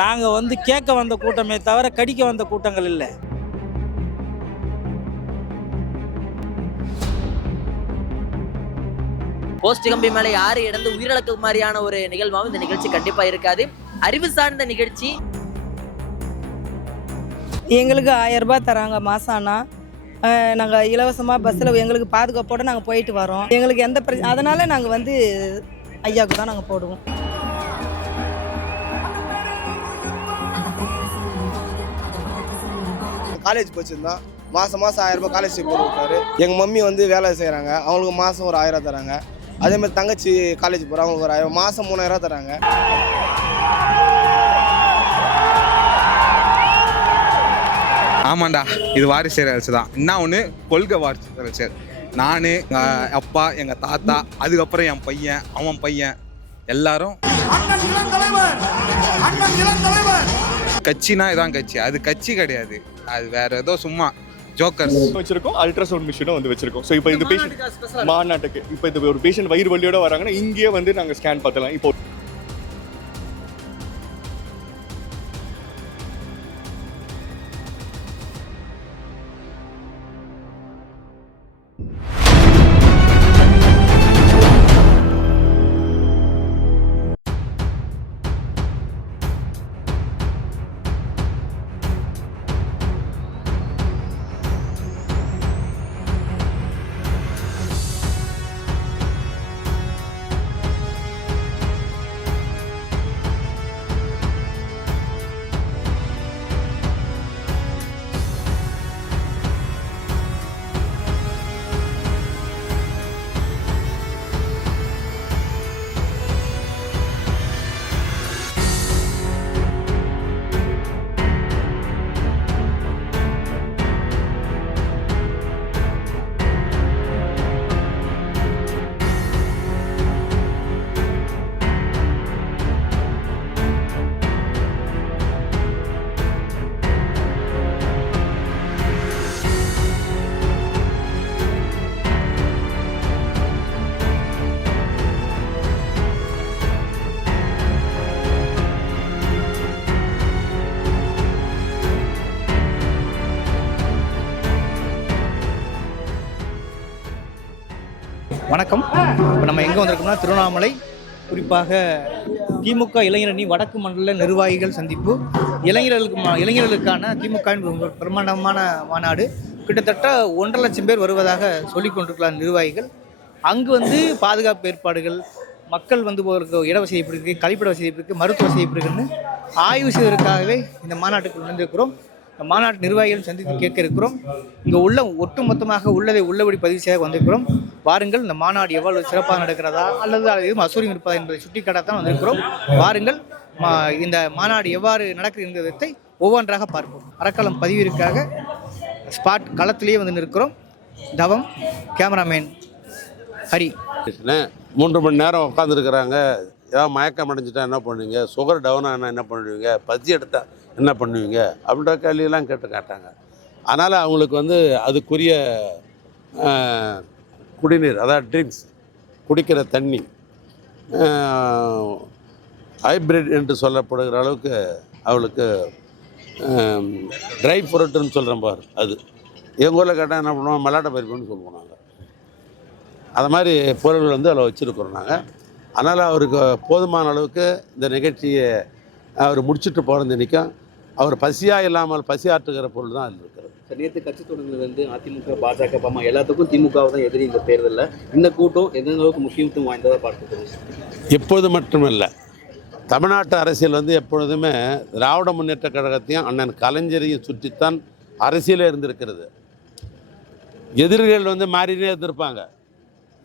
நாங்கள் கேட்க வந்த கூட்டமே தவிர கடிக்க வந்த கூட்டங்கள் இல்லை. போஸ்ட் கம்பி மேலே யாரு இடந்து உயிரிழக்க மாதிரியான ஒரு நிகழ்வாகவும் இந்த நிகழ்ச்சி கண்டிப்பா இருக்காது. அறிவு சார்ந்த நிகழ்ச்சி. எங்களுக்கு 1000 ரூபாய் தராங்க மாசம். ஆனால் நாங்கள் இலவசமாக பஸ்ஸில் எங்களுக்கு பாதுகாப்போடு நாங்கள் போயிட்டு வரோம். எங்களுக்கு எந்த பிரச்சனை, அதனால் நாங்கள் ஐயாவுக்கு தான் நாங்கள் போடுவோம். காலேஜ் படிச்சிருந்தோம். மாதம் 1000 ரூபாய் காலேஜ் போட்டு விட்டாரு. எங்கள் மம்மி வேலை செய்கிறாங்க, அவங்களுக்கு மாதம் ஒரு 1000 தராங்க. அதேமாதிரி தங்கச்சி காலேஜ் போகிறாங்க, அவங்களுக்கு ஒரு 1000, மாதம் 3000 தராங்க. ஆமாண்டா, இது வாரிசு அரசு தான். என்ன ஒன்று கொள்கை வாரிசு அரசு. நான், அப்பா, எங்கள் தாத்தா, அதுக்கப்புறம் என் பையன், அவன் பையன், எல்லாரும் கட்சினா இதான் கட்சி. அது கட்சி கிடையாது, அது வேற ஏதோ சும்மா ஜோக்கர்ஸ் வச்சிருக்கோம். அல்ட்ராசவுண்ட் மிஷினும் வச்சிருக்கோம். ஸோ இப்போ இந்த பேஷண்ட் மாநாட்டுக்கு இப்போ இந்த ஒரு பேஷண்ட் வயிறு வலியோட வராங்கன்னா இங்கேயே நாங்கள் ஸ்கேன் பார்த்தலாம். இப்போ வணக்கம். இப்போ நம்ம எங்கே வந்திருக்கோம்னா திருவண்ணாமலை, குறிப்பாக திமுக இளைஞரணி வடக்கு மண்டல நிர்வாகிகள் சந்திப்பு. இளைஞர்களுக்கான திமுகவின் பிரமாண்டமான மாநாடு. கிட்டத்தட்ட 1.5 லட்சம் பேர் வருவதாக சொல்லிக் கொண்டிருக்கிறார் நிர்வாகிகள். அங்கு பாதுகாப்பு ஏற்பாடுகள், மக்கள் போவதற்கு இட வசதி எப்படி இருக்குது, கழிப்பிட வசதி எப்படி இருக்குது, மருத்துவ வசதி எப்படி இருக்குன்னு ஆய்வு செய்வதற்காகவே இந்த மாநாட்டுக்கு நுழைந்திருக்கிறோம். மாநாட்டு நிர்வாகிகள் சந்தித்து கேட்க இருக்கிறோம். இங்கே ஒட்டுமொத்தமாக உள்ளதை உள்ளபடி பதிவு செய்ய வந்திருக்கிறோம். வாருங்கள், இந்த மாநாடு எவ்வளவு சிறப்பாக நடக்கிறதா அல்லது எதுவும் அசூரியம் இருப்பதா என்பதை சுட்டிக்காட்டத்தான் வந்திருக்கிறோம். வாருங்கள், இந்த மாநாடு எவ்வாறு நடக்கிறது என்பதை ஒவ்வொன்றாக பார்ப்போம். அறக்காலம் பதிவிற்காக ஸ்பாட் களத்திலேயே நிற்கிறோம். தவம், கேமராமேன் ஹரி. 3 மணி நேரம் உட்காந்துருக்குறாங்க. ஏதாவது மயக்கம் அடைஞ்சிட்டா என்ன பண்ணுவீங்க, சுகர் டவுன் ஆனால் என்ன பண்ணுவீங்க, பசி எடுத்தால் என்ன பண்ணுவீங்க அப்படின்ற கேள்வியெல்லாம் கேட்டாங்க. அதனால் அவங்களுக்கு அதுக்குரிய குடிநீர், அதாவது ட்ரிங்க்ஸ், குடிக்கிற தண்ணி, ஹைப்ரிட் என்று சொல்லப்படுகிற அளவுக்கு அவளுக்கு ட்ரை ஃப்ரூட்டுன்னு சொல்கிறேன் பார், அது எங்கள் ஊரில் கேட்டால் என்ன பண்ணுவோம், மல்லாட்டை பருப்புன்னு சொல்லுவோம் நாங்கள். அது மாதிரி பொருள்கள் அதில் வச்சுருக்கிறோம் நாங்கள். அதனால் அவருக்கு போதுமான அளவுக்கு இந்த நிகழ்ச்சியை அவர் முடிச்சுட்டு போகிறது நிற்கும். அவர் பசியாக இல்லாமல் பசி ஆற்றுகிற பொருள் தான் அதில் இருக்கிறது. நேற்று கட்சி தொடங்குறது அதிமுக, பாஜக, பாமக எல்லாத்துக்கும் திமுகவை தான் எதிரி. இந்த தேர்தலில் இந்த கூட்டம் எந்த அளவுக்கு முக்கியத்துவம் வாய்ந்ததாக பார்த்துக்கிறது? எப்போது மட்டுமல்ல, தமிழ்நாட்டு அரசியல் எப்பொழுதுமே திராவிட முன்னேற்ற கழகத்தையும் அண்ணன் கலைஞரையும் சுற்றித்தான் அரசியலே இருந்திருக்கிறது. எதிரிகள் மாறினே இருந்திருப்பாங்க,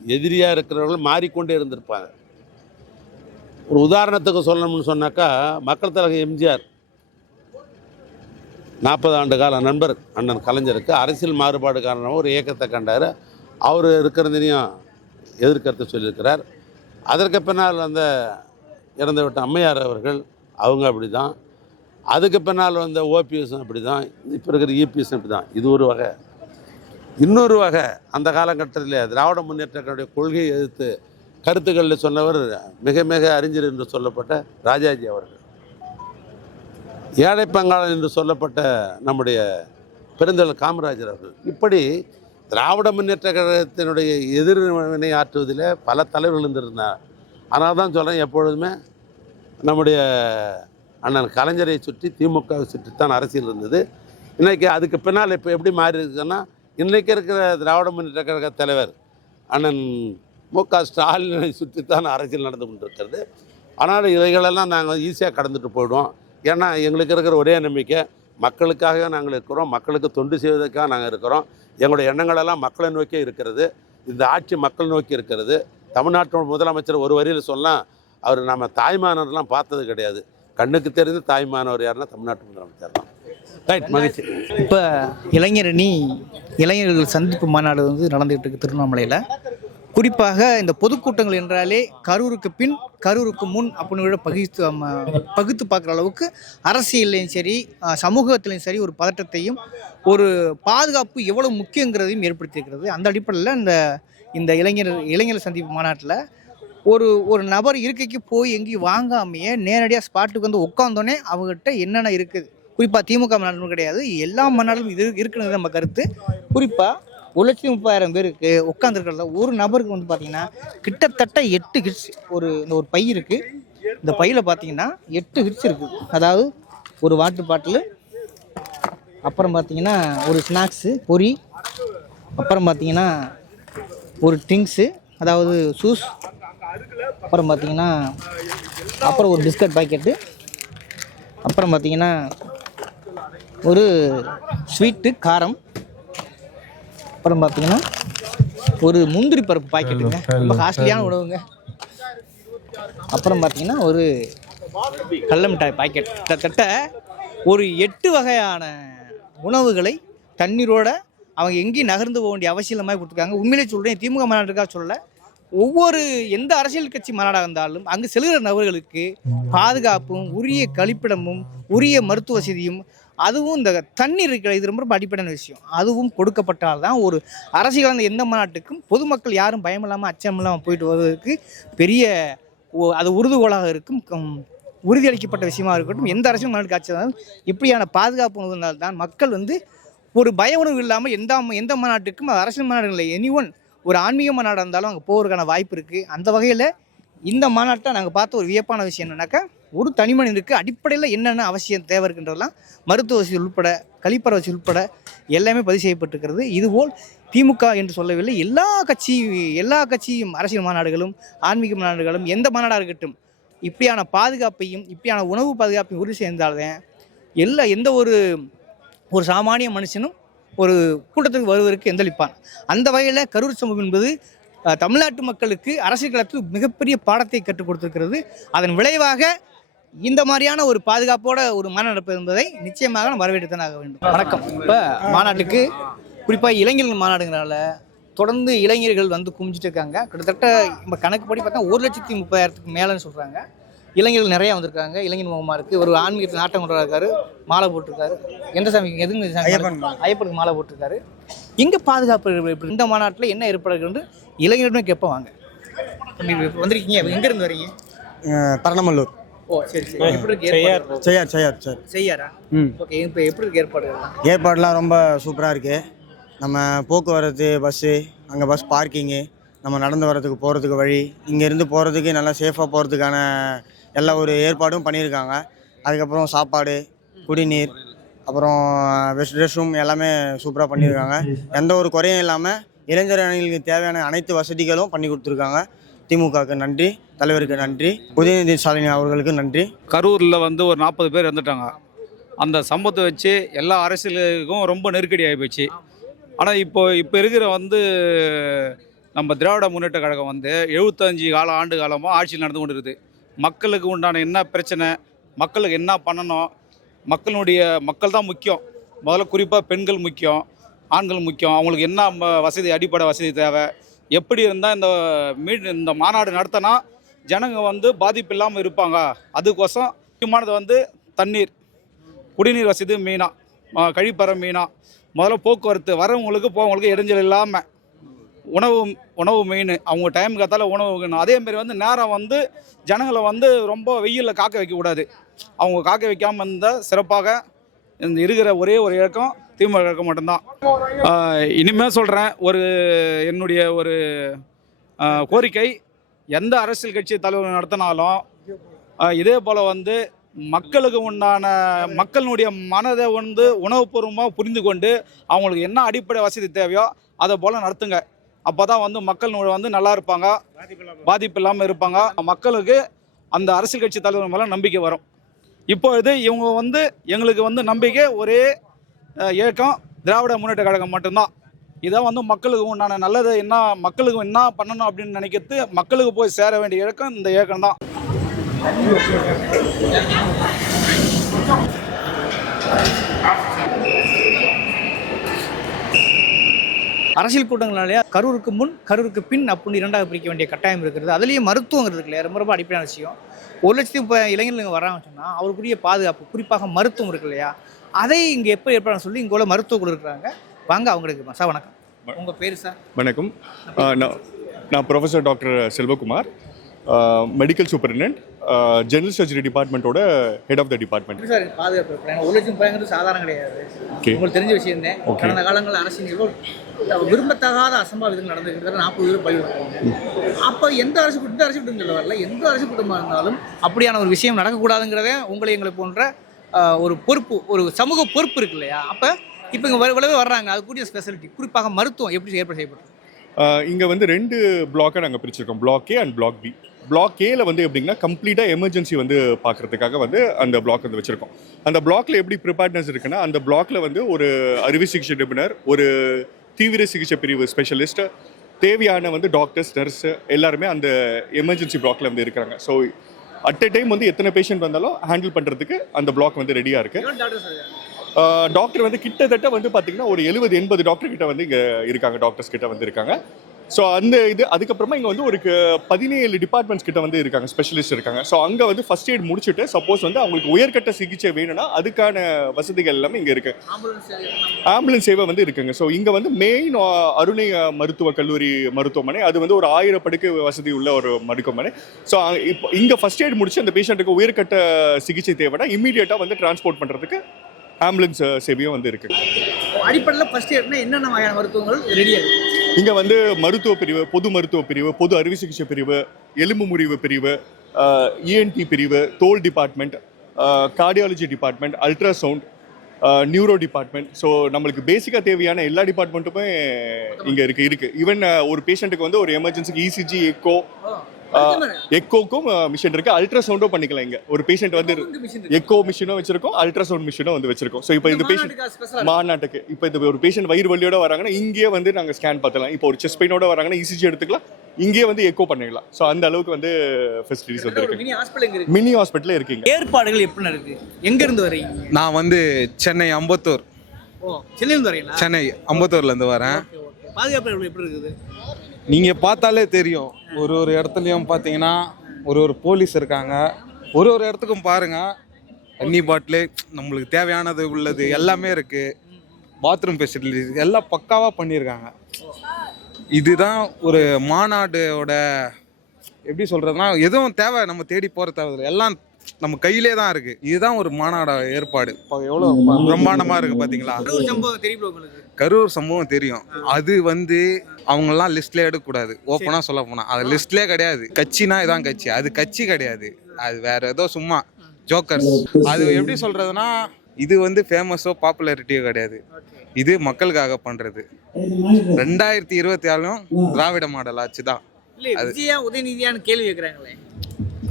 எதிரியாக இருக்கிறவர்கள் மாறிக்கொண்டே இருந்திருப்பாங்க. ஒரு உதாரணத்துக்கு சொல்லணும்னு சொன்னாக்கா, மக்கள் தலைவர் எம்ஜிஆர் 40 ஆண்டு கால நண்பர் அண்ணன் கலைஞருக்கு அரசியல் மாறுபாடு காரணமாக ஒரு இயக்கத்தை கண்டார். அவர் இருக்கிறதையும் எதிர்கருத்து சொல்லியிருக்கிறார். அதற்கு பின்னால் இறந்து விட்ட அம்மையார் அவர்கள், அவங்க அப்படி தான். அதுக்கு பின்னால் ஓபிஎஸும் அப்படி தான். இப்போ இருக்கிற இபிஎஸும் அப்படி தான். இது ஒரு வகை. இன்னொரு வகை, அந்த காலகட்டத்தில் திராவிட முன்னேற்றங்களுடைய கொள்கையை எதிர்த்து கருத்துக்களில் சொன்னவர் மிக மிக அறிஞர் என்று சொல்லப்பட்ட ராஜாஜி அவர்கள். ஏழை பங்காளன் என்று சொல்லப்பட்ட நம்முடைய பெருந்தலைவர் காமராஜர் அவர்கள் இப்படி திராவிட முன்னேற்ற கழகத்தினுடைய எதிர்வினை ஆற்றுவதில் பல தலைவர்கள் இருந்திருந்தார். ஆனால் தான் சொல்கிறேன், எப்பொழுதுமே நம்முடைய அண்ணன் கலைஞரை சுற்றி திமுகவை சுற்றித்தான் அரசியல் இருந்தது. இன்றைக்கி அதுக்கு பின்னால் இப்போ எப்படி மாறி இருக்குன்னா, இன்றைக்கி இருக்கிற திராவிட முன்னேற்ற கழக தலைவர் அண்ணன் மு.க. ஸ்டாலினை சுற்றித்தான் அரசியல் நடந்து கொண்டிருக்கிறது. ஆனால் இவைகளெல்லாம் நாங்கள் ஈஸியாக கடந்துட்டு போயிடுவோம். ஏன்னா எங்களுக்கு இருக்கிற ஒரே நம்பிக்கை, மக்களுக்காக நாங்கள் இருக்கிறோம், மக்களுக்கு தொண்டு செய்வதற்காக நாங்கள் இருக்கிறோம். எங்களுடைய எண்ணங்களெல்லாம் மக்களை நோக்கி இருக்கிறது. இந்த ஆட்சி மக்கள் நோக்கி இருக்கிறது. தமிழ்நாட்டோட முதலமைச்சர் ஒரு வரியில் சொல்லலாம், அவர் நம்ம தாய்மானவர்லாம் பார்த்தது கிடையாது. கண்ணுக்கு தெரிந்து தாய்மானவர் யாருன்னா தமிழ்நாட்டு முதலமைச்சர் தான். ரைட், மகிழ்ச்சி. இப்போ இளைஞர்கள் சந்திப்பு மாநாடு வந்து நடந்துகிட்டு இருக்கு திருவண்ணாமலையில். குறிப்பாக இந்த பொதுக்கூட்டங்கள் என்றாலே கரூருக்கு பின் கரூருக்கு முன் அப்படின்னு பகுத்து பார்க்குற அளவுக்கு அரசியல்லையும் சரி சமூகத்திலையும் சரி ஒரு பதட்டத்தையும் ஒரு பாதுகாப்பு எவ்வளோ முக்கியங்கிறதையும் ஏற்படுத்தியிருக்கிறது. அந்த அடிப்படையில் இந்த இளைஞர் சந்திப்பு மாநாட்டில் ஒரு நபர் இருக்கைக்கு போய் எங்கேயும் வாங்காமையே நேரடியாக ஸ்பாட்டுக்கு வந்து உட்காந்தோடனே அவங்ககிட்ட என்னென்ன இருக்குது, குறிப்பாக திமுக மாநாடும் கிடையாது, எல்லா மாநாடும் இது இருக்குன்னு நம்ம கருத்து. குறிப்பாக 1,30,000 பேருக்கு உட்காந்துருக்கிறத ஒரு நபருக்கு வந்து பார்த்தீங்கன்னா கிட்டத்தட்ட 8 ஹிட்ஸ் ஒரு பை இருக்குது. இந்த பையில் பார்த்தீங்கன்னா 8 ஹிட்ஸ் இருக்குது. அதாவது ஒரு வாட்டர் பாட்டிலு, அப்புறம் பார்த்தீங்கன்னா ஒரு ஸ்நாக்ஸு பொரி, அப்புறம் பார்த்தீங்கன்னா ஒரு ட்ரிங்க்ஸு அதாவது ஜூஸ், அப்புறம் பார்த்தீங்கன்னா அப்புறம் ஒரு பிஸ்கட் பாக்கெட்டு, அப்புறம் பார்த்தீங்கன்னா ஒரு ஸ்வீட்டு காரம், அப்புறம் பார்த்தீங்கன்னா ஒரு முந்திரி பருப்பு பாக்கெட்டுங்க, ரொம்ப காஸ்ட்லியான உணவுங்க. அப்புறம் பார்த்தீங்கன்னா ஒரு கடல மிட்டாய் பாக்கெட். கிட்டத்தட்ட ஒரு 8 வகையான உணவுகளை தண்ணீரோட அவங்க எங்கேயும் நகர்ந்து போக வேண்டிய அவசியம் மாதிரி கொடுத்துருக்காங்க. உண்மையிலே சொல்கிறேன், திமுக மாநாட்டுக்காக சொல்ல, ஒவ்வொரு எந்த அரசியல் கட்சி மாநாடாக இருந்தாலும் அங்கு செல்கிற நபர்களுக்கு பாதுகாப்பும் உரிய கழிப்பிடமும் உரிய மருத்துவ வசதியும் அதுவும் இந்த தண்ணீர் இருக்கிற இது ரொம்ப அடிப்படையான விஷயம் அதுவும் கொடுக்கப்பட்டால்தான் ஒரு அரசியல் எந்த மாநாட்டுக்கும் பொதுமக்கள் யாரும் பயமில்லாமல் அச்சம் இல்லாமல் போயிட்டு வருவதற்கு பெரிய அது உறுதுகோலாக இருக்கும், உறுதியளிக்கப்பட்ட விஷயமாக இருக்கட்டும். எந்த அரசியல் மாநாட்டுக்கு ஆட்சியாலும் இப்படியான பாதுகாப்பு உணர்ந்தால்தான் மக்கள் வந்து ஒரு பய உணர்வு இல்லாமல் எந்த மாநாட்டுக்கும் அரசியல் மாநாடு இல்லை, எனிஒன் ஒரு ஆன்மீக மாநாடு இருந்தாலும் அங்கே போகிறதுக்கான வாய்ப்பு இருக்குது. அந்த வகையில் இந்த மாநாட்டை நாங்கள் பார்த்த ஒரு வியப்பான விஷயம் என்னன்னாக்கா, ஒரு தனி மனிதனுக்கு அடிப்படையில் என்னென்ன அவசியம் தேவை இருக்குன்றதெல்லாம் மருத்துவ வசதி உட்பட கழிப்பற வசதி உட்பட எல்லாமே பதிவு செய்யப்பட்டிருக்கிறது. இதுபோல் திமுக என்று சொல்லவில்லை, எல்லா கட்சியும் அரசியல் மாநாடுகளும் ஆன்மீக மாநாடுகளும் எந்த மாநாடாக இருக்கட்டும் இப்படியான பாதுகாப்பையும் இப்படியான உணவு பாதுகாப்பையும் உறுதி செய்தால்தான் எந்த ஒரு சாமானிய மனுஷனும் ஒரு கூட்டத்துக்கு வருவதற்கு எந்தளிப்பான். அந்த வகையில் கரூர் சம்பவம் என்பது தமிழ்நாட்டு மக்களுக்கு அரசியல் களத்தில் மிகப்பெரிய பாடத்தை கற்றுக் கொடுத்திருக்கிறது. அதன் விளைவாக இந்த மாதிரியான ஒரு பாதுகாப்போட ஒரு மாநாடு நடப்பது என்பதை நிச்சயமாக நம்ம வரவேற்றுத்தான் ஆக வேண்டும். வணக்கம். இப்போ மாநாட்டுக்கு குறிப்பாக இளைஞர்கள் மாநாடுங்கிறனால தொடர்ந்து இளைஞர்கள் வந்து குமிஞ்சிட்டு இருக்காங்க. கிட்டத்தட்ட நம்ம கணக்குப்படி பார்த்தா 1,30,000 மேலேன்னு சொல்கிறாங்க. இளைஞர்கள் நிறையா வந்திருக்காங்க. இளைஞர் முகமாக இருக்குது. ஒரு ஆன்மீகத்தில் நாட்டம் கொண்டு இருக்காரு, மாலை போட்டிருக்காரு. எந்த சாமிக்கு எதுங்க? ஐயப்பனுக்கு மாலை போட்டிருக்காரு. எங்கே பாதுகாப்பு இந்த மாநாட்டில் என்ன ஏற்படுகிறது இளைஞர்களுமே கேட்பாங்க. வந்திருக்கீங்க, எங்கேருந்து வரீங்க? பரணமல்லூர். ஓ சரி சரி. எப்படி இருக்கு? செய்யாரா? ஓகே. இப்போ எப்படி இருக்கு ஏற்பாடுலாம் ரொம்ப சூப்பராக இருக்குது. நம்ம போக்குவரத்து பஸ்ஸு, அங்கே பஸ் பார்க்கிங்கு, நம்ம நடந்து வரதுக்கு போகிறதுக்கு வழி, இங்கேருந்து போகிறதுக்கு நல்லா சேஃபாக போகிறதுக்கான எல்லா ஒரு ஏற்பாடும் பண்ணியிருக்காங்க. அதுக்கப்புறம் சாப்பாடு, குடிநீர், அப்புறம் ரெஸ்ட் ரூம் எல்லாமே சூப்பராக பண்ணியிருக்காங்க. எந்த ஒரு குறையும் இல்லாமல் இளைஞர் அணிகளுக்கு தேவையான அனைத்து வசதிகளும் பண்ணி கொடுத்துருக்காங்க. திமுகவுக்கு நன்றி, தலைவருக்கு நன்றி, உதயநிதி ஸ்டாலின் அவர்களுக்கு நன்றி. கரூரில் வந்து ஒரு 40 பேர் இறந்துட்டாங்க. அந்த சம்பவத்தை வச்சு எல்லா அரசியலுக்கும் ரொம்ப நெருக்கடி ஆகிப்போச்சு. ஆனால் இப்போ இருக்கிற நம்ம திராவிட முன்னேற்ற கழகம் 75 ஆண்டு காலமாக ஆட்சியில் நடந்து கொண்டு இருக்குது. மக்களுக்கு உண்டான என்ன பிரச்சனை, மக்களுக்கு என்ன பண்ணணும், மக்கள் தான் முக்கியம். முதல்ல குறிப்பாக பெண்கள் முக்கியம், ஆண்கள் முக்கியம். அவங்களுக்கு என்ன அடிப்படை வசதி தேவை, எப்படி இருந்தால் இந்த மாநாடு நடத்தினா ஜனங்க பாதிப்பு இல்லாமல் இருப்பாங்க. அதுக்கோசம் முக்கியமானது தண்ணீர், குடிநீர் வசதி மெயினாக, கழிப்பறை மெயினாக, முதல்ல போக்குவரத்து வரவங்களுக்கு போகிறவங்களுக்கு இடைஞ்சல் இல்லாமல் உணவு மெயின். அவங்க டைம் காத்தால உணவு வேணும். அதேமாரி வந்து நேரம் வந்து ஜனங்களை வந்து ரொம்ப வெயிலில் காக்க வைக்கக்கூடாது. அவங்க காக்க வைக்காமல் இருந்தால் சிறப்பாக இந்த இருக்கிற ஒரே ஒரு இயக்கம் திமுக இயக்கம் மட்டும்தான். இனிமேல் சொல்கிறேன், என்னுடைய ஒரு கோரிக்கை, எந்த அரசியல் கட்சி தலைவர் நடத்தினாலும் இதே போல் வந்து மக்களுக்கு உண்டான மக்களுடைய மனதை வந்து உணவுபூர்வமாக புரிந்து கொண்டு அவங்களுக்கு என்ன அடிப்படை வசதி தேவையோ அதை போல் நடத்துங்க. அப்போ தான் வந்து மக்கள் வந்து நல்லா இருப்பாங்க, பாதிப்பு இல்லாமல் இருப்பாங்க. மக்களுக்கு அந்த அரசியல் கட்சி தலைவர் மேலே நம்பிக்கை வரும். இப்பொழுது இவங்க வந்து எங்களுக்கு வந்து நம்பிக்கை ஒரே இயக்கம் திராவிட முன்னேற்ற கழகம் மட்டும்தான். இதை வந்து மக்களுக்கு உண்டான நல்லது என்ன, மக்களுக்கு என்ன பண்ணணும் அப்படின்னு நினைக்கிறது, மக்களுக்கு போய் சேர வேண்டிய இயக்கம் இந்த இயக்கம் தான். அரசியல் கூட்டங்களாலே கரூருக்கு முன் கரூருக்கு பின் அப்படின்னு இரண்டாக பிரிக்க வேண்டிய கட்டாயம் இருக்கிறது. அதுலேயும் மருத்துவங்கிறது இருக்குல்லையா, ரொம்ப ரொம்ப அடிப்படையான விஷயம். 1,00,000 இப்போ இளைஞர்கள் வராங்கன்னு சொன்னால் அவருக்குரிய பாதுகாப்பு, குறிப்பாக மருத்துவம் இருக்கு இல்லையா, அதை இங்கே எப்போ ஏற்பாடு சொல்லி இங்கே உள்ள மருத்துவ குழு இருக்கிறாங்க. வாங்க அவங்களுக்கு சார் வணக்கம். உங்கள் பேர் சார்? வணக்கம். நான் professor doctor Selvakumar, medical superintendent, general surgery டிபார்ட்மெண்ட்டோட head of the department. Sir பாதுகாப்பு 1,00,000 சாதாரணம் கிடையாது. உங்களுக்கு தெரிஞ்ச விஷயம் தான். கடந்த காலங்களில் அரசியல் விரும்பத்தகாத அசம்பாவிதங்கள் நடந்துருக்கிறது. 40 பேர் பலி வந்தாங்க. அப்போ எந்த அரசு கூட்டம் வரல, எந்த அரசு கூட்டமாக இருந்தாலும் அப்படியான ஒரு விஷயம் நடக்கக்கூடாதுங்கிறதே எங்களை போன்ற ஒரு பொறுப்பு, ஒரு சமூக பொறுப்பு இருக்கு இல்லையா. அப்போ இப்போ இங்கே இவ்வளவே வர்றாங்க, அது கூடிய ஸ்பெஷாலிட்டி, குறிப்பாக மருத்துவம் எப்படி ஏற்பாடு செய்யப்பட்டது? இங்கே வந்து 2 பிளாக்காக நாங்கள் பிரிச்சிருக்கோம், block A and block B. Block ஏல வந்து எப்படின்னா கம்ப்ளீட்டாக எமர்ஜென்சி வந்து பார்க்குறதுக்காக வந்து அந்த பிளாக் வந்து வச்சுருக்கோம். அந்த பிளாக்ல எப்படி ப்ரிப்பேர்ட்னஸ் இருக்குன்னா, அந்த பிளாக்ல வந்து ஒரு அறுவை சிகிச்சை நிபுணர், ஒரு தீவிர சிகிச்சை பிரிவு ஸ்பெஷலிஸ்ட், தேவையான வந்து டாக்டர்ஸ், நர்ஸு எல்லாருமே அந்த எமர்ஜென்சி பிளாக்ல வந்து இருக்கிறாங்க. ஸோ அட் எ டைம் வந்து எத்தனை பேஷண்ட் வந்தாலும் ஹேண்டில் பண்ணுறதுக்கு அந்த பிளாக் வந்து ரெடியாக இருக்குது. டாக்டர் வந்து கிட்டத்தட்ட வந்து பார்த்தீங்கன்னா ஒரு 70-80 டாக்டர் கிட்ட வந்து இங்கே இருக்காங்க, டாக்டர்ஸ் கிட்ட வந்து இருக்காங்க. ஸோ அந்த அதுக்கப்புறமா இங்கே வந்து ஒரு 17 டிபார்ட்மெண்ட்ஸ் கிட்ட வந்து இருக்காங்க, ஸ்பெஷலிஸ்ட் இருக்காங்க. ஸோ அங்கே வந்து ஃபர்ஸ்ட் எய்ட் முடிச்சுட்டு சப்போஸ் வந்து அவங்களுக்கு உயர்கட்ட சிகிச்சை வேணும்னா அதுக்கான வசதிகள் எல்லாமே இங்கே இருக்கு. ஆம்புலன்ஸ் சேவை வந்து இருக்குங்க. ஸோ இங்கே வந்து மெயின் அருணை மருத்துவக் கல்லூரி மருத்துவமனை, அது வந்து ஒரு 1000 படுக்கை வசதி உள்ள ஒரு மருத்துவமனை. ஸோ இப்போ இங்கே ஃபர்ஸ்ட் எய்ட் முடிச்சு அந்த பேஷண்ட்டுக்கு உயர்கட்ட சிகிச்சை தேவைன்னா இம்மீடியட்டாக வந்து டிரான்ஸ்போர்ட் பண்ணுறதுக்கு ஆம்புலன்ஸ் சேவையும் வந்து இருக்கு. அடிப்படையில் ஃபர்ஸ்ட் எய்ட்னா என்னென்ன வகையான மருத்துவங்கள் ரெடியாக இருக்கு? இங்கே வந்து மருத்துவ பிரிவு, பொது மருத்துவ பிரிவு, பொது அறுவை சிகிச்சை பிரிவு, எலும்பு முறிவு பிரிவு, இஎன்டி பிரிவு, தோல் department, cardiology department, ultrasound, neuro department. So நம்மளுக்கு பேசிக்காக தேவையான எல்லா டிபார்ட்மெண்ட்டுமே இங்கே இருக்கு. ஈவன் ஒரு பேஷண்ட்டுக்கு வந்து ஒரு எமர்ஜென்சிக்கு இசிஜி, எக்கோக்கும் மிஷின் இருக்கு, அல்ட்ராசவுண்டும் பண்ணிக்கலாம். இங்க ஒரு பேஷண்ட் வந்து எக்கோ மிஷினும் வச்சிருக்கோம், அல்ட்ராசவுண்ட் மிஷினும் வந்து வச்சிருக்கோம். ஸோ இப்போ இந்த பேஷண்ட் மாநாட்டுக்கு இப்போ இந்த ஒரு பேஷண்ட் வயிறு வலியோட வராங்கன்னா இங்கேயே வந்து நாங்கள் ஸ்கேன் பார்த்துக்கலாம். இப்போ ஒரு செஸ்ட் பெயினோட வராங்கன்னா இசிஜி எடுத்துக்கலாம், இங்கேயே வந்து எக்கோ பண்ணிக்கலாம். ஸோ அந்த அளவுக்கு வந்து ஃபெசிலிட்டிஸ் வந்து இருக்கு. மினி ஹாஸ்பிட்டல் இருக்குங்க. ஏற்பாடுகள் எப்படி இருக்கு? எங்க இருந்து வரீங்க? நான் வந்து சென்னை அம்பத்தூர். சென்னையிலிருந்து வரீங்களா? சென்னை அம்பத்தூர்ல இருந்து வரேன். பாதுகாப்பு எப்படி இருக்குது? நீங்கள் பார்த்தாலே தெரியும், ஒரு இடத்துலையும் பார்த்தீங்கன்னா ஒரு போலீஸ் இருக்காங்க. ஒரு இடத்துக்கும் பாருங்கள், தண்ணி பாட்டிலு, நம்மளுக்கு தேவையானது உள்ளது எல்லாமே இருக்குது. பாத்ரூம் ஃபெசிலிட்டிஸ் எல்லாம் பக்காவாக பண்ணியிருக்காங்க. இதுதான் ஒரு மாநாடோட எப்படி சொல்கிறதுனா, எதுவும் தேவை நம்ம தேடி போகிற தேவை, எல்லாம் நம்ம கையிலே தான் இருக்குது. இதுதான் ஒரு மாநாட ஏற்பாடு. எவ்வளோ பிரம்மாண்டமாக இருக்குது பார்த்தீங்களா? கரூர் சம்பவம் தெரியும். அது வந்து அவங்கெல்லாம் லிஸ்ட்லேயே எடுக்கக்கூடாது, ஓப்பனாக சொல்ல போனால். அது லிஸ்ட்லேயே கிடையாது. கட்சினா இதான் கட்சி, அது கட்சி கிடையாது, அது வேற ஏதோ சும்மா ஜோக்கர்ஸ். அது எப்படி சொல்கிறதுனா, இது வந்து ஃபேமஸோ பாப்புலாரிட்டியோ கிடையாது, இது மக்களுக்காக பண்ணுறது. 2024 திராவிட மாடல் ஆட்சி தான். உதயநிதியான கேள்வி கேட்குறாங்களே,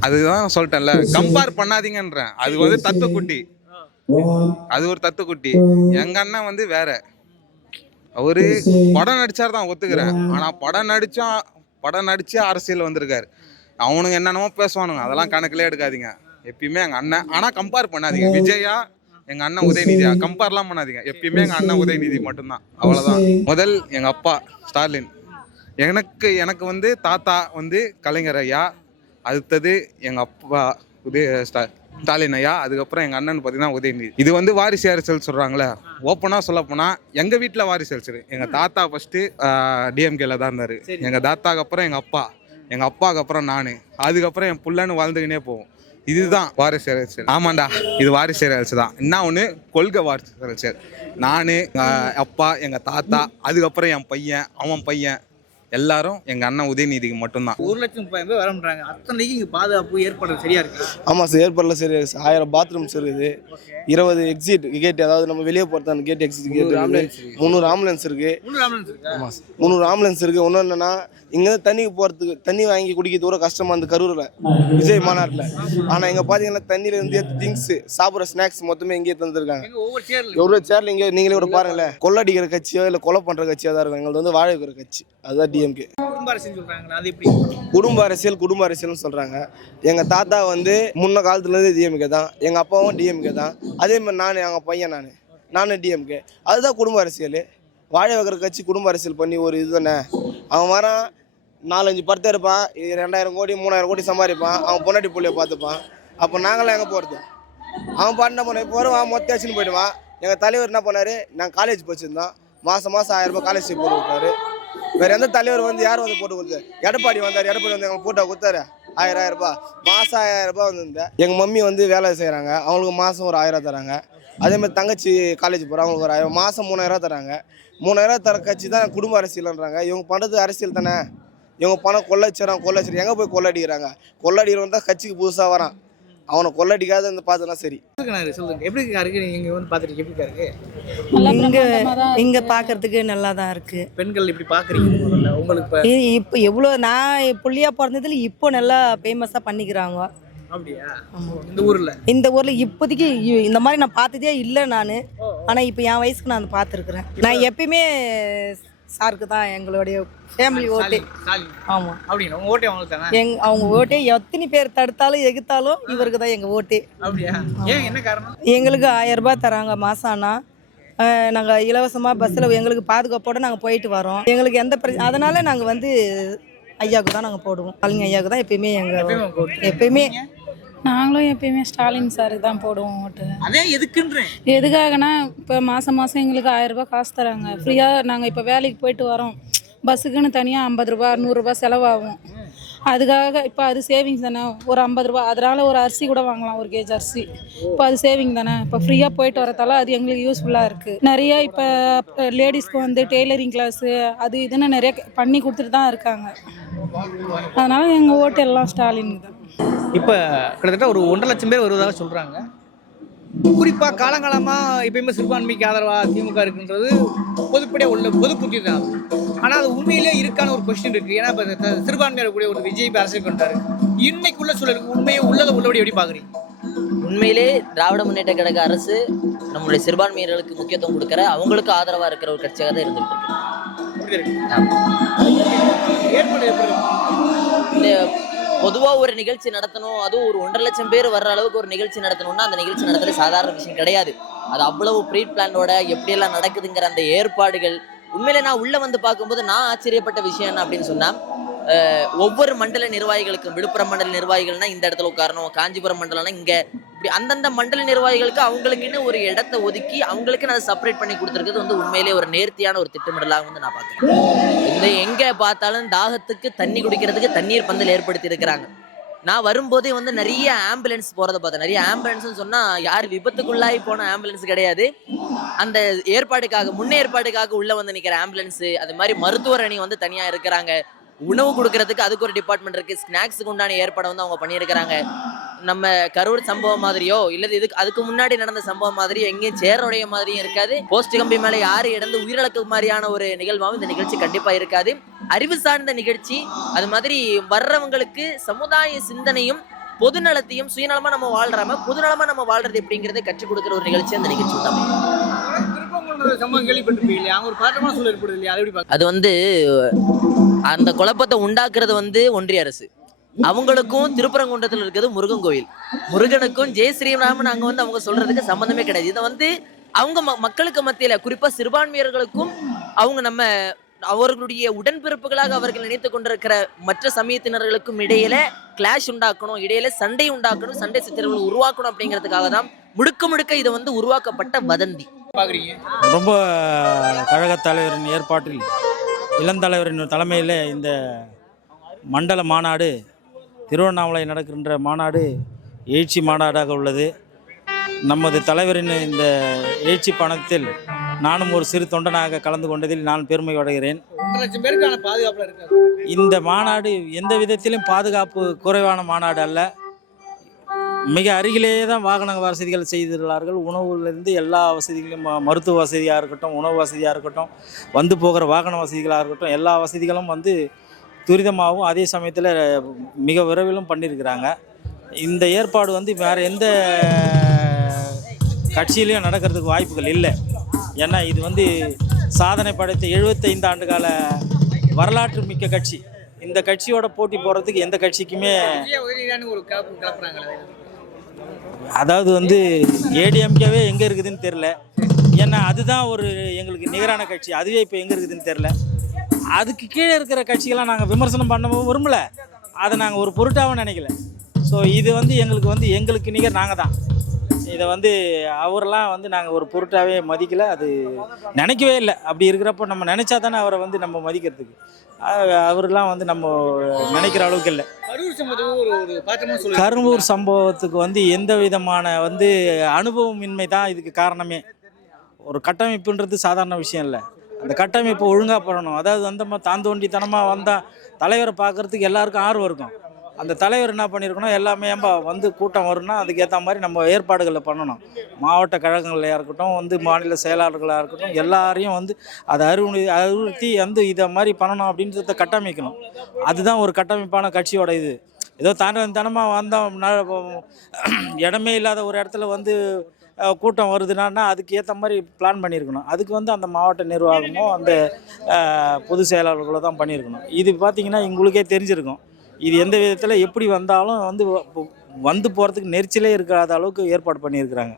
அதுதான் சொல்லிட்டேன்ல, கம்பேர் பண்ணாதீங்கன்றேன். அது வந்து தத்துக்குட்டி, அது ஒரு தத்துக்குட்டி. எங்க அண்ணன் வந்து வேற, அவரு படம் நடிச்சார் தான் ஒத்துக்கிறேன். ஆனா படம் நடிச்சு அரசியல் வந்திருக்காரு. அவனுங்க என்னென்னமோ பேசுவானுங்க, அதெல்லாம் கணக்கிலே எடுக்காதீங்க. எப்பயுமே எங்க அண்ணன், ஆனா கம்பேர் பண்ணாதீங்க. விஜயா எங்க அண்ணன் உதயநிதியா கம்பேர்லாம் பண்ணாதீங்க. எப்பயுமே எங்க அண்ணன் உதயநிதி மட்டும்தான், அவ்வளவுதான். முதல் எங்க அப்பா ஸ்டாலின், எனக்கு வந்து தாத்தா வந்து கலைஞர் ஐயா, அடுத்தது எங்கள் அப்பா ஸ்டாலின் ஐயா, அதுக்கப்புறம் எங்கள் அண்ணன் பார்த்தீங்கன்னா உதயநிதி. இது வந்து வாரிசு அரசியல் சொல்கிறாங்களே, ஓப்பனாக சொல்ல போனால் எங்கள் வீட்டில் வாரிசு அரசியல். எங்கள் தாத்தா ஃபஸ்ட்டு டிஎம்கேல தான் இருந்தார். எங்கள் தாத்தாக்கு அப்புறம் எங்கள் அப்பா, எங்கள் அப்பாவுக்கு அப்புறம் நான், அதுக்கப்புறம் என் புள்ளன்னு வாழ்ந்துக்கினே போவோம். இதுதான் வாரிசு அரசியல். ஆமாண்டா, இது வாரிசு அரசியல் தான். என்ன ஒன்று, கொள்கை வாரிசு அரசியல். நான், அப்பா, எங்கள் தாத்தா, அதுக்கப்புறம் என் பையன், அவன் பையன், எல்லாரும் எங்கள் அண்ணன் உதயநிதிக்கு மட்டும்தான். 1,00,000 பேர் வரம்ன்றாங்க. அத்தனைக்கு இங்கே பாதுகாப்பு ஏற்படுறது சரியா இருக்கு? ஆமாம் சார், ஏற்படல சரி. 1000 பாத்ரூம்ஸ் இருக்குது, 20 எக்ஸிட் கேட், அதாவது நம்ம வெளியே போகிறதான கேட் எக்ஸிட் கேட், 300 ஆம்புலன்ஸ் இருக்குது. ஆமாம் சார், 300 ஆம்புலன்ஸ் இருக்குது. ஒன்று என்னென்னா, இங்கேருந்து தண்ணிக்கு போகிறதுக்கு, தண்ணி வாங்கி குடிக்கிறது கூட கஷ்டமாக இருந்த கரூரில் விஜய் மாநாட்டில். ஆனால் இங்கே பார்த்தீங்கன்னா தண்ணியிலேருந்து திங்ஸு, சாப்பிட்ற ஸ்நாக்ஸ் மொத்தமே இங்கேயே தந்துருக்காங்க. ஒவ்வொரு சேரில் இங்கே நீங்களே கூட பாருங்களேன். கொள்ளடிக்கிற கட்சியோ இல்லை கொலை பண்ணுற கட்சியாக தான் இருக்கும். எங்களுக்கு வந்து வாழ வைக்கிற கட்சி, அதுதான் டிஎம்கே. குடும்ப அரசியல்னு சொல்கிறாங்க. எங்கள் தாத்தா வந்து முன்ன காலத்துலேருந்து டிஎம்கே தான், எங்கள் அப்பாவும் டிஎம்கே தான், அதே மாதிரி நான், எங்கள் பையன், நானும் டிஎம்கே. அதுதான் குடும்ப அரசியல். வாழ வைக்கிற கட்சி குடும்ப அரசியல் பண்ணி ஒரு இது தானே. அவன் வரான், 4-5 படத்தை இருப்பான், 2000 கோடி 3000 கோடி சம்பாதிப்பான், அவன் பொன்னாட்டி புள்ளைய பார்த்துப்பான். அப்போ நாங்களாம் எங்கே போகிறது? அவன் பாட்டு பண்ண இப்போ வருவான், மொத்த ஆச்சுன்னு போயிடுவான். எங்கள் தலைவர் என்ன பண்ணார், நாங்கள் காலேஜ் படிச்சிருந்தோம், மாதம் 1000 ரூபாய் காலேஜ் போட்டு கொடுத்தாரு. வேறு எந்த தலைவர் வந்து யாரும் வந்து போட்டு கொடுத்தாரு? எடப்பாடி வந்தார், எடப்பாடி வந்து எங்களுக்கு போட்டோ கொடுத்தாரு. 1000 ரூபாய் மாதம் 1000 ரூபாய் வந்துருந்தேன். எங்கள் மம்மி வந்து வேலை செய்கிறாங்க, அவங்களுக்கு மாதம் ஒரு 1000 தராங்க. அதேமாதிரி தங்கச்சி காலேஜ் போகிறோம், அவங்களுக்கு ஒரு 1000, மாதம் 3000 தராங்க. 3000 தர கட்சி தான் குடும்ப அரசியல்ன்றாங்க. இவங்க பண்ணுறது அரசியல் தானே. இவங்க பணம் கொள்ளடிச்சிடறாங்க. எங்கே போய் கொள்ளடிக்கிறாங்க? கொள்ளடிக்கிறவன் தான் கட்சிக்கு புதுசாக வரான். அவனை கொள்ளடிக்காத இந்த பார்த்தனா சரி. சொல்லுங்க, எப்படி இருக்கு? நீங்க வந்து பார்த்துட்டு எப்படி இருக்கு? இங்கே பார்க்கறதுக்கு நல்லா தான் இருக்குது. பெண்கள் இப்படி பார்க்குறீங்க முதல்ல உங்களுக்கு? இப்போ எவ்வளோ, நான் புள்ளியாக பிறந்ததுல இப்போ நல்லா ஃபேமஸாக பண்ணிக்கிறாங்க. அப்படியா? இந்த ஊரில் இப்போதைக்கு இந்த மாதிரி நான் பார்த்ததே இல்லை நான். ஆனால் இப்போ என் வயசுக்கு நான் பார்த்துருக்குறேன். நான் எப்பயுமே சாருக்கு தான் எங்களுடைய ஃபேமிலி ஓட்டே. ஆமாம், அப்படின்னா உங்கள் ஓட்டே அவங்களுக்கு தானே? அவங்க ஓட்டே எத்தனை பேர் தடுத்தாலும் எகுத்தாலும் இவருக்கு தான் எங்கள் ஓட்டே. அப்படியா? ஏன், என்ன காரணம்? எங்களுக்கு 1000 ரூபாய் தராங்க மாதம். ஆனால் நாங்கள் இலவசமாக பஸ்ஸில் எங்களுக்கு பாதுகாப்போடு நாங்கள் போயிட்டு வரோம். எங்களுக்கு எந்த அதனால் நாங்கள் வந்து ஐயாவுக்கு தான் நாங்கள் போடுவோம். ஸ்டாலின் ஐயாவுக்கு தான் எப்பயுமே எப்பயுமே நாங்களும் எப்பயுமே ஸ்டாலின் சாருக்கு தான் போடுவோம் ஓட்டு. அதே எதுக்குன்றேன். எதுக்காகனா இப்போ மாதம் எங்களுக்கு 1000 ரூபாய் காசு தராங்க ஃப்ரீயாக. நாங்கள் இப்போ வேலைக்கு போயிட்டு வரோம், பஸ்ஸுக்குன்னு தனியாக 50 ரூபா 100 ரூபா செலவாகும். அதுக்காக இப்போ அது சேவிங்ஸ் தானே. ஒரு 50 ரூபா, அதனால் ஒரு அரிசி கூட வாங்கலாம், 1 கேஜி அரிசி. இப்போ அது சேவிங் தானே. இப்போ ஃப்ரீயாக போயிட்டு வரதால அது எங்களுக்கு யூஸ்ஃபுல்லாக இருக்குது. நிறைய இப்போ லேடிஸ்க்கு வந்து டெய்லரிங் கிளாஸு அது இதுன்னு நிறைய பண்ணி கொடுத்துட்டு தான் இருக்காங்க. அதனால் எங்கள் ஓட்டு எல்லாம் ஸ்டாலினுக்கு தான். இப்போ கிட்டத்தட்ட ஒரு 1,50,000 பேர் வருவதாக சொல்கிறாங்க. குறிப்பாக காலங்காலமாக எப்பயுமே சிறுபான்மைக்கு ஆதரவாக திமுக இருக்குன்றது பொதுப்படியாக உள்ள பொது புத்தி தான். ஆனால் அது உண்மையிலே இருக்கான ஒரு கொஸ்டின் இருக்குது. ஏன்னா இப்போ சிறுபான்மையாக கூடிய ஒரு விஜய் அரசியல் கொண்டாரு. இன்னைக்குள்ள சூழலுக்கு உண்மையை உள்ளதை உள்ளபடி எப்படி பார்க்குறீங்க? உண்மையிலே திராவிட முன்னேற்ற கழக அரசு நம்மளுடைய சிறுபான்மையினர்களுக்கு முக்கியத்துவம் கொடுக்குற, அவங்களுக்கு ஆதரவாக இருக்கிற ஒரு கட்சியாக தான் இருந்துட்டு இருக்கு. பொதுவாக ஒரு நிகழ்ச்சி நடத்தணும், அதுவும் ஒரு 1,50,000 பேர் வர்ற அளவுக்கு ஒரு நிகழ்ச்சி நடத்தணும்னா அந்த நிகழ்ச்சி நடத்துறது சாதாரண விஷயம் கிடையாது. அது அவ்வளவு ப்ரீ பிளானோட எப்படியெல்லாம் நடக்குதுங்கிற அந்த ஏற்பாடுகள் உண்மையிலே நான் உள்ளே வந்து பார்க்கும்போது நான் ஆச்சரியப்பட்ட விஷயம் என்ன அப்படின்னு சொன்னால், ஒவ்வொரு மண்டல நிர்வாகிகளுக்கும், விழுப்புரம் மண்டல நிர்வாகிகள்னா இந்த இடத்துல உட்காரணும், காஞ்சிபுரம் மண்டலம்னா இங்கே, இப்படி அந்தந்த மண்டல நிர்வாகிகளுக்கு அவங்களுக்குன்னு ஒரு இடத்த ஒதுக்கி அவங்களுக்குன்னு அதை செப்பரேட் பண்ணி கொடுத்துருக்கிறது வந்து உண்மையிலே ஒரு நேர்த்தியான ஒரு திட்டமிடலாக வந்து நான் பார்க்குறேன். இந்த எங்கே பார்த்தாலும் தாகத்துக்கு தண்ணி குடிக்கிறதுக்கு தண்ணீர் பந்தல் ஏற்படுத்தி இருக்கிறாங்க. நான் வரும்போதே வந்து நிறைய ஆம்புலன்ஸ் போகிறத பார்த்தேன். நிறைய ஆம்புலன்ஸ்னு சொன்னால் யார் விபத்துக்குள்ளாகி போன ஆம்புலன்ஸ் கிடையாது, அந்த ஏற்பாடுக்காக முன்னேற்பாடுக்காக உள்ளே வந்து நிற்கிற ஆம்புலன்ஸு. அது மாதிரி மருத்துவர் அணி வந்து தனியாக இருக்கிறாங்க. உணவு கொடுக்கறதுக்கு அதுக்கு ஒரு டிபார்ட்மெண்ட் இருக்குது. ஸ்நாக்ஸுக்கு உண்டான ஏற்பாடை வந்து அவங்க பண்ணியிருக்கிறாங்க. நம்ம கரூர் சம்பவம் மாதிரியோ இல்லை அதுக்கு முன்னாடி நடந்த சம்பவம் மாதிரியோ எங்கேயும் சேரோடைய மாதிரியும் இருக்காது. போஸ்ட் கம்பி மேலே யார் இடந்து உயிரிழக்கு மாதிரியான ஒரு நிகழ்வாகவும் இந்த நிகழ்ச்சி கண்டிப்பாக இருக்காது. அறிவு சார்ந்த நிகழ்ச்சி. அது மாதிரி வர்றவங்களுக்கு சமுதாய சிந்தனையும் பொதுநலத்தையும், சுயநலமாக நம்ம வாழ்றாம பொதுநலமாக நம்ம வாழ்றது எப்படிங்கிறத கற்றுக் கொடுக்குற ஒரு நிகழ்ச்சி அந்த நிகழ்ச்சி தான். அது வந்து அந்த குழப்பத்தை உண்டாக்குறது வந்து ஒன்றிய அரசு. அவங்களுக்கும் திருப்பரங்குன்றத்தில் இருக்கிறது முருகன் கோயில், முருகனுக்கும் ஜெய் ஸ்ரீராமன் அங்கே வந்து அவங்க சொல்றதுக்கு சம்மந்தமே கிடையாது. இதை வந்து அவங்க மக்களுக்கு மத்தியில், குறிப்பாக சிறுபான்மையர்களுக்கும் அவங்க நம்ம அவர்களுடைய உடன்பிறப்புகளாக அவர்கள் நினைத்து கொண்டிருக்கிற மற்ற சமயத்தினர்களுக்கும் இடையில கிளாஷ் உண்டாக்கணும், இடையில சண்டை உண்டாக்கணும், சண்டை சித்திரங்கள் உருவாக்கணும் அப்படிங்கிறதுக்காக தான் முழுக்க இது வந்து உருவாக்கப்பட்ட வதந்தி. பாக்குறீங்க ரொம்ப கழகத் தலைவரின் ஏற்பாட்டில் இளந்தலைவரின் தலைமையில் இந்த மண்டல மாநாடு திருவண்ணாமலை நடக்கின்ற மாநாடு எழுச்சி மாநாடாக உள்ளது. நமது தலைவரின் இந்த எழுச்சி பணத்தில் நானும் ஒரு சிறு தொண்டனாக கலந்து கொண்டதில் நான் பெருமை அடைகிறேன். 1 லட்சம் பேருக்கான பாதுகாப்புல இருக்காது. இந்த மாநாடு எந்த விதத்திலும் பாதுகாப்பு குறைவான மாநாடு அல்ல. மிக அருகிலேயே தான் வாகன வசதிகள் செய்துள்ளார்கள். உணவுலேருந்து எல்லா வசதிகளையும் மருத்துவ வசதியாக இருக்கட்டும், உணவு வசதியாக இருக்கட்டும், வந்து போகிற வாகன வசதிகளாக இருக்கட்டும், எல்லா வசதிகளும் வந்து துரிதமாகவும் அதே சமயத்தில் மிக விரைவிலும் பண்ணியிருக்கிறாங்க. இந்த ஏற்பாடு வந்து வேறு எந்த கட்சியிலையும் நடக்கிறதுக்கு வாய்ப்புகள் இல்லை. ஏன்னா இது வந்து சாதனை படைத்த 75 ஆண்டுகால வரலாற்று மிக்க கட்சி. இந்த கட்சியோட போட்டி போகிறதுக்கு எந்த கட்சிக்குமே, ஒரு கிளப்புறாங்களே, அதாவது வந்து ஏடிஎம்கேவே எங்கே இருக்குதுன்னு தெரில. ஏன்னா அதுதான் ஒரு எங்களுக்கு நிகரான கட்சி, அதுவே இப்போ எங்கே இருக்குதுன்னு தெரில. அதுக்கு கீழே இருக்கிற கட்சிகளாம் நாங்கள் விமர்சனம் பண்ணவும் விரும்பலை, அதை நாங்கள் ஒரு பொருட்டாகவும் நினைக்கல. ஸோ இது வந்து எங்களுக்கு நிகர் நாங்கள் தான். இதை வந்து அவரெல்லாம் வந்து நாங்கள் ஒரு பொருட்டாகவே மதிக்கலை, அது நினைக்கவே இல்லை. அப்படி இருக்கிறப்போ நம்ம நினச்சா தானே அவரை வந்து நம்ம மதிக்கிறதுக்கு. அவரெல்லாம் வந்து நம்ம நினைக்கிற அளவுக்கு இல்லை. கரூர் சம்பவத்துக்கு வந்து எந்த விதமான வந்து அனுபவமின்மை தான் இதுக்கு காரணமே. ஒரு கட்டமைப்புன்றது சாதாரண விஷயம் இல்லை. அந்த கட்டமைப்பு ஒழுங்காக பண்ணணும். அதாவது வந்து தாந்தோண்டித்தனமாக வந்தால் தலைவரை பார்க்குறதுக்கு எல்லாருக்கும் ஆர்வம் இருக்கும். அந்த தலைவர் என்ன பண்ணியிருக்கணும், எல்லாமே வந்து கூட்டம் வரும்னா அதுக்கேற்ற மாதிரி நம்ம ஏற்பாடுகளை பண்ணணும். மாவட்ட கழகங்களாக இருக்கட்டும், வந்து மாநில செயலாளர்களாக இருக்கட்டும், எல்லாரையும் வந்து அதை அறிவுறுத்தி வந்து இதை மாதிரி பண்ணணும் அப்படின்றத கட்டமைக்கணும். அதுதான் ஒரு கட்டமைப்பான கட்சியோட இது. ஏதோ தாண்டவத்தனமாக வந்தால் இடமே இல்லாத ஒரு இடத்துல வந்து கூட்டம் வருதுன்னா அதுக்கு ஏற்ற மாதிரி பிளான் பண்ணியிருக்கணும். அதுக்கு வந்து அந்த மாவட்ட நிர்வாகமோ அந்த பொதுச் செயலாளர்களோ தான் பண்ணியிருக்கணும். இது பார்த்திங்கன்னா உங்களுக்கே தெரிஞ்சிருக்கும். இது எந்த விதத்தில் எப்படி வந்தாலும் வந்து போகிறதுக்கு நெரிச்சலே இருக்காத அளவுக்கு ஏற்பாடு பண்ணியிருக்கிறாங்க.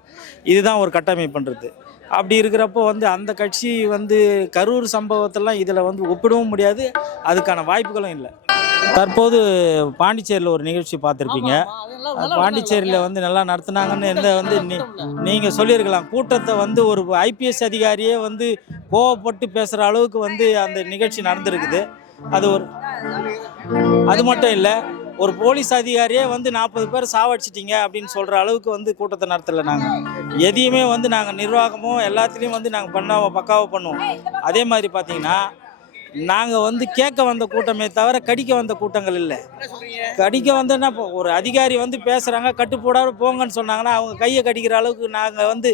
இதுதான் ஒரு கட்டமைப்புன்றது. அப்படி இருக்கிறப்போ வந்து அந்த கட்சி வந்து கரூர் சம்பவத்தெல்லாம் இதில் வந்து ஒப்பிடவும் முடியாது, அதுக்கான வாய்ப்புகளும் இல்லை. தற்போது பாண்டிச்சேரியில் ஒரு நிகழ்ச்சி பார்த்துருப்பீங்க. பாண்டிச்சேரியில் வந்து நல்லா நடத்துனாங்கன்னு வந்து நீங்கள் சொல்லியிருக்கலாம். கூட்டத்தை வந்து ஒரு ஐபிஎஸ் அதிகாரியே வந்து கோவப்பட்டு பேசுகிற அளவுக்கு வந்து அந்த நிகழ்ச்சி நடந்திருக்குது. அது மட்டும் இல்லை, ஒரு போலீஸ் அதிகாரியே வந்து 40 பேர் சாவடிச்சிட்டிங்க அப்படின்னு சொல்கிற அளவுக்கு வந்து கூட்டத்தை நடத்தலை. நாங்கள் எதையுமே வந்து நாங்கள் நிர்வாகமோ எல்லாத்துலேயும் வந்து நாங்கள் பக்காவாக பண்ணுவோம். அதே மாதிரி பார்த்திங்கன்னா நாங்கள் வந்து கேட்க வந்த கூட்டமே தவிர கடிக்க வந்த கூட்டங்கள் இல்லை. கடிக்க வந்தோன்னா இப்போ ஒரு அதிகாரி வந்து பேசுகிறாங்க, கட்டுப்போடாத போங்கன்னு சொன்னாங்கன்னா அவங்க கையை கடிக்கிற அளவுக்கு நாங்கள் வந்து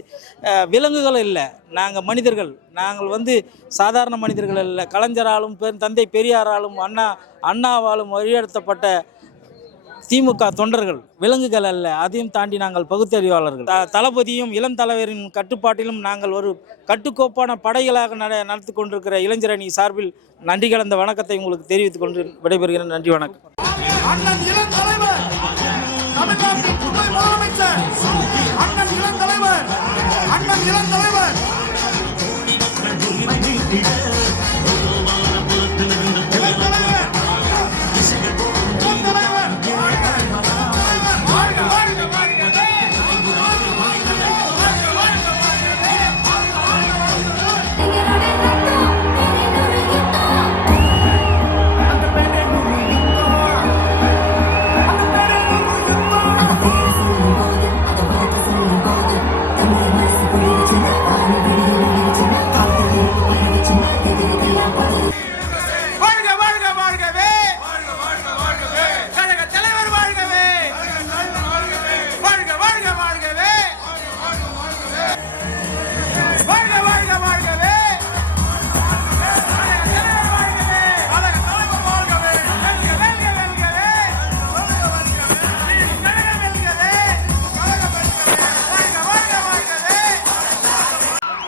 விலங்குகள் இல்லை. நாங்கள் மனிதர்கள். நாங்கள் வந்து சாதாரண மனிதர்கள் இல்லை. கலைஞராலும் தந்தை பெரியாராலும் அண்ணாவாலும் வழிநடத்தப்பட்ட திமுக தொண்டர்கள், விலங்குகள் அல்ல. அதையும் தாண்டி நாங்கள் பகுத்தறிவாளர்கள். தளபதியும் இளம் தலைவரின் கட்டுப்பாட்டிலும் நாங்கள் ஒரு கட்டுக்கோப்பான படைகளாக நடத்தி கொண்டிருக்கிற இளைஞர் அணி சார்பில் நன்றி கலந்த வணக்கத்தை உங்களுக்கு தெரிவித்துக் கொண்டு விடைபெறுகிறேன். நன்றி, வணக்கம்.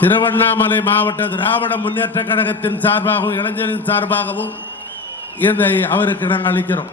திருவண்ணாமலை மாவட்ட திராவிட முன்னேற்ற கழகத்தின் சார்பாகவும் இளைஞரின் சார்பாகவும் இதை அவருக்கு நாங்கள் அளிக்கிறோம்.